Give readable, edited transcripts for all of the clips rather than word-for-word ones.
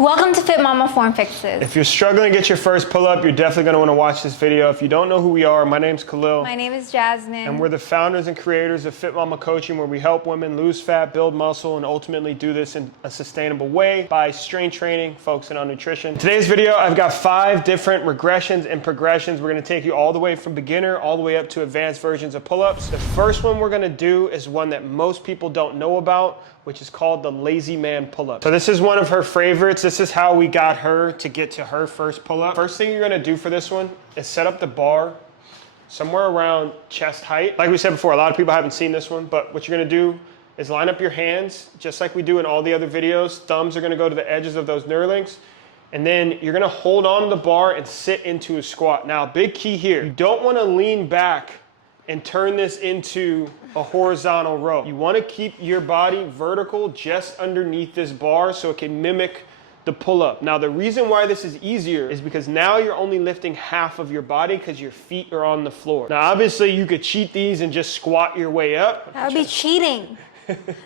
Welcome to FitMama Form Fixes. If you're struggling to get your first pull-up, you're definitely going to want to watch this video. If you don't know who we are, my name's Khalil. My name is Jasmine. And we're the founders and creators of FitMama Coaching, where we help women lose fat, build muscle, and ultimately do this in a sustainable way by strength training, focusing on nutrition. In today's video, I've got 5 different regressions and progressions. We're going to take you all the way from beginner all the way up to advanced versions of pull-ups. The first one we're going to do is one that most people don't know about, which is called the lazy man pull-up. So this is one of her favorites. This is how we got her to get to her first pull-up. First thing you're gonna do for this one is set up the bar somewhere around chest height. Like we said before, a lot of people haven't seen this one, but what you're gonna do is line up your hands, just like we do in all the other videos. Thumbs are gonna go to the edges of those knurlings, and then you're gonna hold on to the bar and sit into a squat. Now, big key here, you don't wanna lean back and turn this into a horizontal row. You wanna keep your body vertical just underneath this bar so it can mimic the pull-up. Now, the reason why this is easier is because now you're only lifting half of your body because your feet are on the floor. Now, obviously, you could cheat these and just squat your way up. That would be cheating.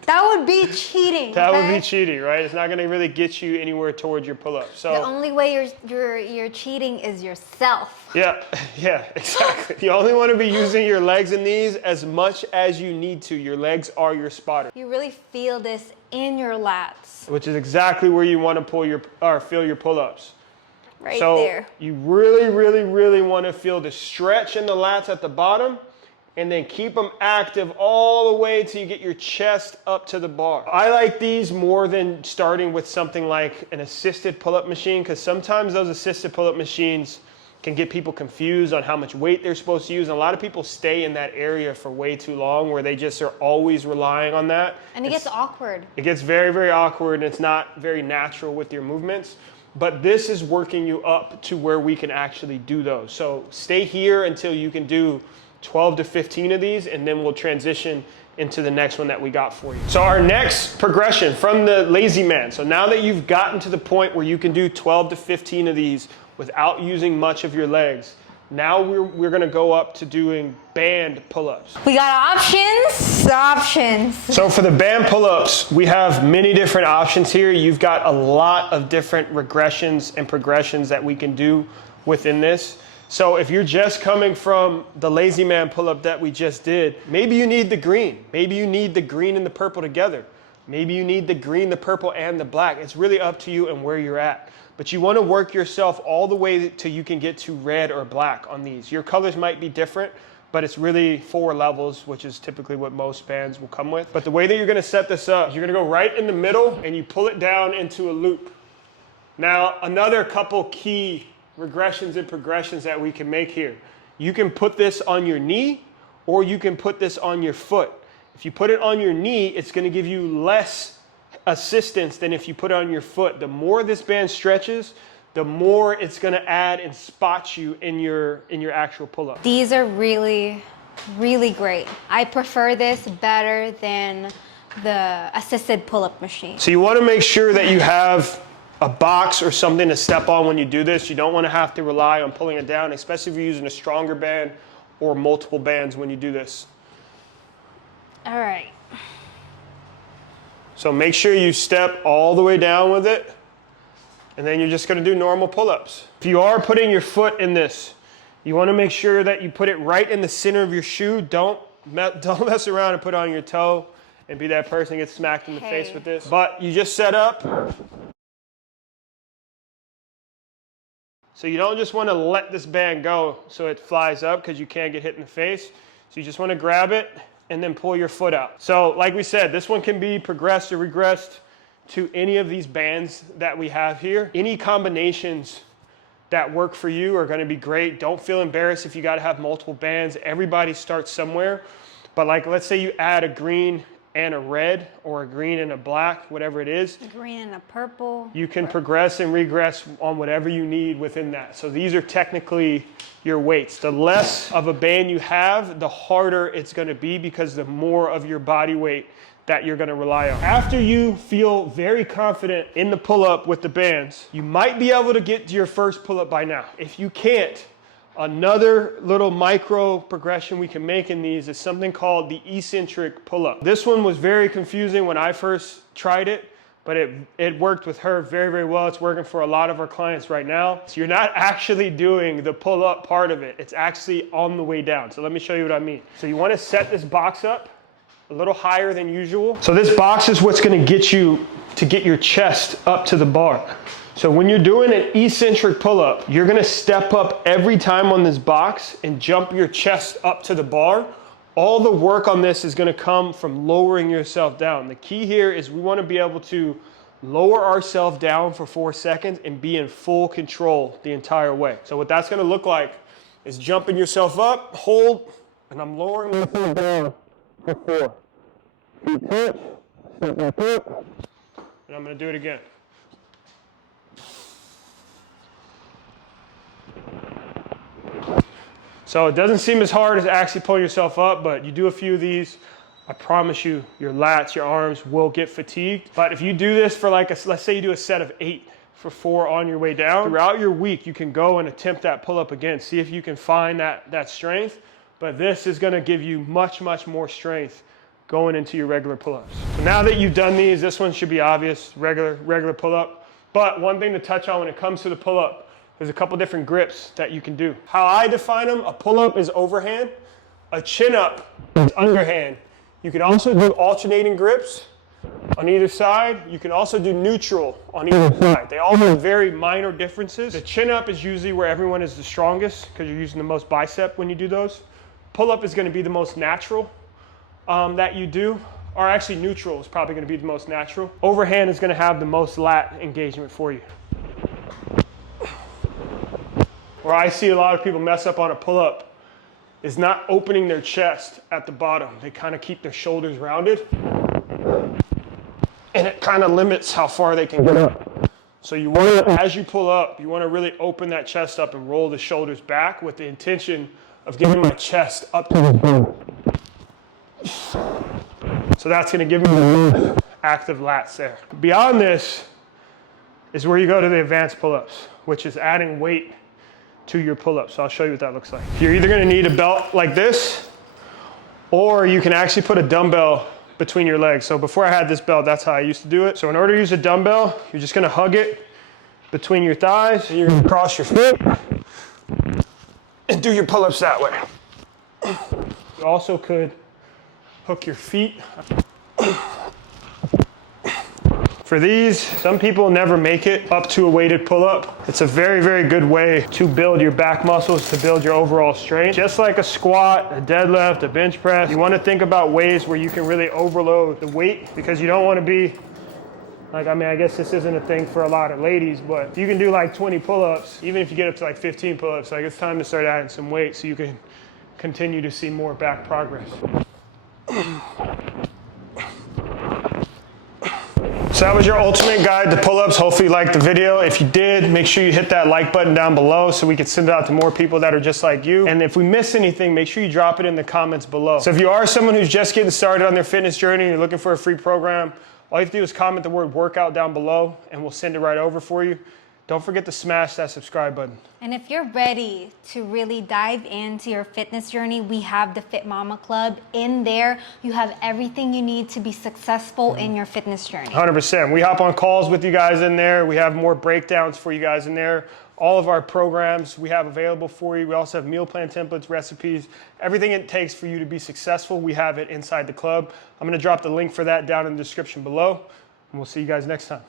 That would be cheating. That would be cheating, right? It's not gonna really get you anywhere towards your pull-up. So the only way you're cheating is yourself. Yeah, exactly. You only want to be using your legs in these as much as you need to. Your legs are your spotter. You really feel this in your lats. Which is exactly where you want to feel your pull-ups. Right there. So you really want to feel the stretch in the lats at the bottom, and then keep them active all the way till you get your chest up to the bar. I like these more than starting with something like an assisted pull-up machine, because sometimes those assisted pull-up machines can get people confused on how much weight they're supposed to use. And a lot of people stay in that area for way too long, where they just are always relying on that. And it gets awkward. It gets very awkward, and it's not very natural with your movements. But this is working you up to where we can actually do those. So stay here until you can do 12 to 15 of these, and then we'll transition into the next one that we got for you. So our next progression from the lazy man. So now that you've gotten to the point where you can do 12 to 15 of these without using much of your legs, now we're gonna go up to doing band pull-ups. We got options. So for the band pull-ups, we have many different options here. You've got a lot of different regressions and progressions that we can do within this. So if you're just coming from the lazy man pull-up that we just did, maybe you need the green. Maybe you need the green and the purple together. Maybe you need the green, the purple, and the black. It's really up to you and where you're at. But you want to work yourself all the way till you can get to red or black on these. Your colors might be different, but it's really 4 levels, which is typically what most bands will come with. But the way that you're going to set this up, you're going to go right in the middle and you pull it down into a loop. Now, another couple key regressions and progressions that we can make here. You can put this on your knee, or you can put this on your foot. If you put it on your knee, it's going to give you less assistance than if you put it on your foot. The more this band stretches, the more it's going to add and spot you in your actual pull-up. These are really great. I prefer this better than the assisted pull-up machine. So you want to make sure that you have a box or something to step on when you do this. You don't want to have to rely on pulling it down, especially if you're using a stronger band or multiple bands when you do this. All right. So make sure you step all the way down with it, and then you're just going to do normal pull-ups. If you are putting your foot in this, you want to make sure that you put it right in the center of your shoe. Don't mess around and put it on your toe and be that person who gets smacked in the face with this. But you just set up. So you don't just want to let this band go so it flies up, because you can't get hit in the face. So you just want to grab it and then pull your foot out. So like we said, this one can be progressed or regressed to any of these bands that we have here. Any combinations that work for you are going to be great. Don't feel embarrassed if you got to have multiple bands. Everybody starts somewhere. But like, let's say you add a green and a red, or a green and a black, whatever it is. A green and a purple. You can progress and regress on whatever you need within that. So these are technically your weights. The less of a band you have, the harder it's going to be, because the more of your body weight that you're going to rely on. After you feel very confident in the pull-up with the bands, you might be able to get to your first pull-up by now. If you can't, another little micro progression we can make in these is something called the eccentric pull-up. This one was very confusing when I first tried it, but it worked with her very, very well. It's working for a lot of our clients right now. So you're not actually doing the pull-up part of it. It's actually on the way down. So let me show you what I mean. So you want to set this box up a little higher than usual. So this box is what's going to get you to get your chest up to the bar. So when you're doing an eccentric pull-up, you're going to step up every time on this box and jump your chest up to the bar. All the work on this is going to come from lowering yourself down. The key here is we want to be able to lower ourselves down for 4 seconds and be in full control the entire way. So what that's going to look like is jumping yourself up, hold, and I'm lowering myself down for 4. Feet touch, step back up, and I'm going to do it again. So it doesn't seem as hard as actually pulling yourself up, but you do a few of these, I promise you, your lats, your arms will get fatigued. But if you do this for like, let's say you do a set of 8 for 4 on your way down, throughout your week, you can go and attempt that pull-up again. See if you can find that strength. But this is gonna give you much, much more strength going into your regular pull-ups. So now that you've done these, this one should be obvious, regular pull-up. But one thing to touch on when it comes to the pull-up, there's a couple different grips that you can do. How I define them, a pull-up is overhand, a chin-up is underhand. You can also do alternating grips on either side. You can also do neutral on either side. They all have very minor differences. The chin-up is usually where everyone is the strongest because you're using the most bicep when you do those. Pull-up is going to be the most natural that you do, or actually neutral is probably going to be the most natural. Overhand is going to have the most lat engagement for you. Where I see a lot of people mess up on a pull-up is not opening their chest at the bottom. They kind of keep their shoulders rounded, and it kind of limits how far they can get up. So you want to, as you pull up, you want to really open that chest up and roll the shoulders back with the intention of getting my chest up to the bone. So that's going to give me the active lats there. Beyond this is where you go to the advanced pull-ups, which is adding weight to your pull-ups. So I'll show you what that looks like. You're either gonna need a belt like this, or you can actually put a dumbbell between your legs. So before I had this belt, that's how I used to do it. So in order to use a dumbbell, you're just gonna hug it between your thighs, and you're gonna cross your feet, and do your pull-ups that way. You also could hook your feet. For these, some people never make it up to a weighted pull-up. It's a very, very good way to build your back muscles, to build your overall strength. Just like a squat, a deadlift, a bench press, you want to think about ways where you can really overload the weight, because you don't want to be, like, I guess this isn't a thing for a lot of ladies, but if you can do like 20 pull-ups, even if you get up to like 15 pull-ups, like it's time to start adding some weight so you can continue to see more back progress. So that was your ultimate guide to pull-ups. Hopefully you liked the video. If you did, make sure you hit that like button down below so we can send it out to more people that are just like you. And if we miss anything, make sure you drop it in the comments below. So if you are someone who's just getting started on their fitness journey and you're looking for a free program, all you have to do is comment the word workout down below and we'll send it right over for you. Don't forget to smash that subscribe button. And if you're ready to really dive into your fitness journey, we have the FitMama Club. In there, you have everything you need to be successful in your fitness journey. 100%. We hop on calls with you guys in there. We have more breakdowns for you guys in there. All of our programs we have available for you. We also have meal plan templates, recipes, everything it takes for you to be successful. We have it inside the club. I'm going to drop the link for that down in the description below, and we'll see you guys next time.